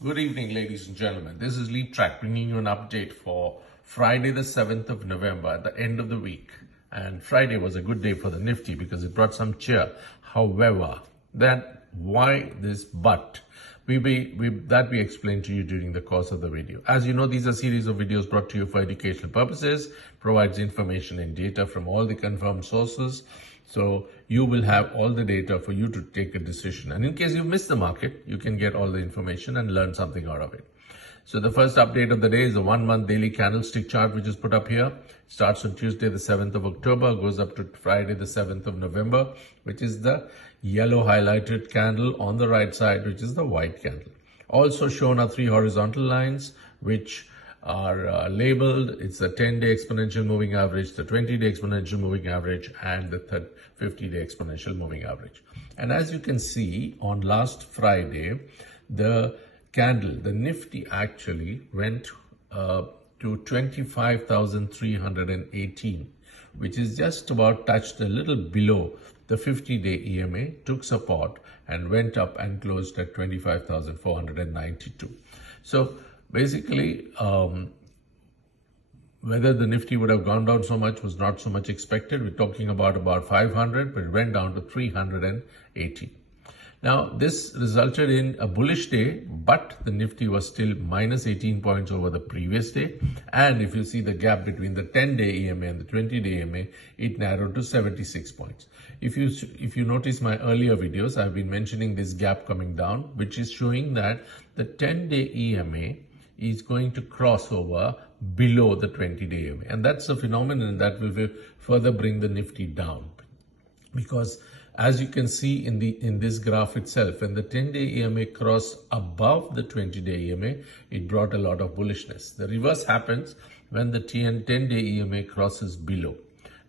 Good evening, ladies and gentlemen. This is LEAPTRAC bringing you an update for Friday, the 7th of November, at the end of the week. And Friday was a good day for the Nifty because it brought some cheer. However, why this but? That we explained to you during the course of the video. As you know, these are a series of videos brought to you for educational purposes, provides information and data from all the confirmed sources. So you will have all the data for you to take a decision. And in case you miss the market, you can get all the information and learn something out of it. So the first update of the day is the 1 month daily candlestick chart, which is put up here. Starts on Tuesday, the 7th of October, goes up to Friday, the 7th of November, which is the yellow highlighted candle on the right side, which is the white candle. Also shown are three horizontal lines, which are labeled. It's the 10-day exponential moving average, the 20-day exponential moving average, and the 50-day exponential moving average. And as you can see, on last Friday, the Nifty actually went to 25,318, which is just about touched a little below the 50-day EMA, took support and went up and closed at 25,492. So basically, whether the Nifty would have gone down so much was not so much expected. We're talking about 500, but it went down to 380. Now, this resulted in a bullish day, but the Nifty was still minus 18 points over the previous day. And if you see the gap between the 10-day EMA and the 20-day EMA, it narrowed to 76 points. If you notice my earlier videos, I've been mentioning this gap coming down, which is showing that the 10-day EMA is going to cross over below the 20-day EMA. And that's a phenomenon that will further bring the Nifty down. Because as you can see in this graph itself, when the 10-day EMA crossed above the 20-day EMA, it brought a lot of bullishness. The reverse happens when the 10-day EMA crosses below.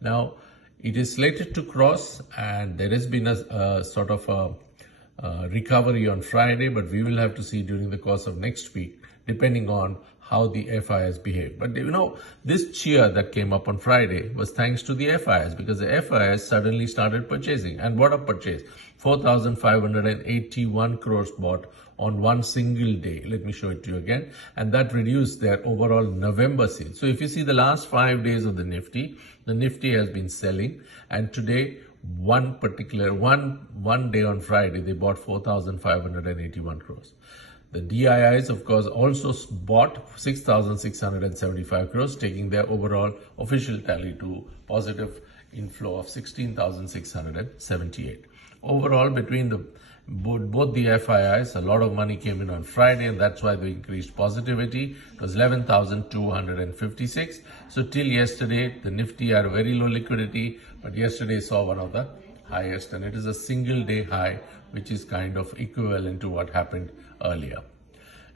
Now, it is slated to cross, and there has been a sort of a recovery on Friday, but we will have to see during the course of next week, depending on how the FIIs behave. But you know, this cheer that came up on Friday was thanks to the FIIs, because the FIIs suddenly started purchasing. And what a purchase! 4,581 crores bought on one single day. Let me show it to you again. And that reduced their overall November sales. So if you see the last 5 days of the Nifty has been selling. And today, one day on Friday, they bought 4,581 crores. The DIIs, of course, also bought 6,675 crores, taking their overall official tally to positive inflow of 16,678. Overall, between both the FIIs, a lot of money came in on Friday, and that's why they increased positivity. It was 11,256. So till yesterday, the Nifty had a very low liquidity, but yesterday saw one of the highest, and it is a single day high, which is kind of equivalent to what happened earlier.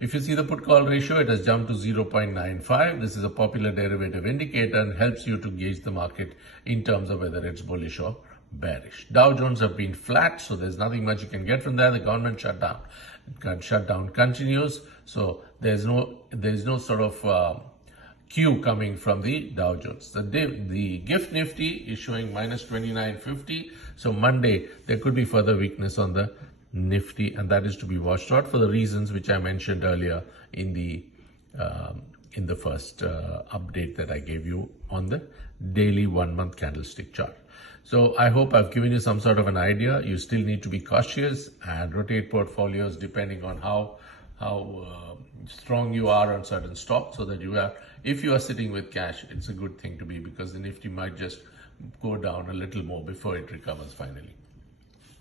If you see the put call ratio, it has jumped to 0.95. This is a popular derivative indicator and helps you to gauge the market in terms of whether it's bullish or bearish. Dow Jones have been flat, so there's nothing much you can get from there. The government shutdown continues, so there's no sort of Q coming from the Dow Jones. The gift Nifty is showing minus 2950. So Monday, there could be further weakness on the Nifty, and that is to be watched out for the reasons which I mentioned earlier in the first update that I gave you on the daily 1 month candlestick chart. So I hope I've given you some sort of an idea. You still need to be cautious and rotate portfolios depending on how strong you are on certain stocks, so that if you are sitting with cash, it's a good thing to be, because the Nifty might just go down a little more before it recovers finally.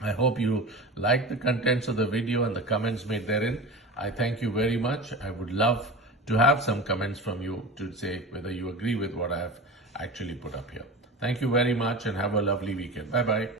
I hope you like the contents of the video and the comments made therein. I thank you very much. I would love to have some comments from you to say whether you agree with what I have actually put up here. Thank you very much and have a lovely weekend. Bye-bye.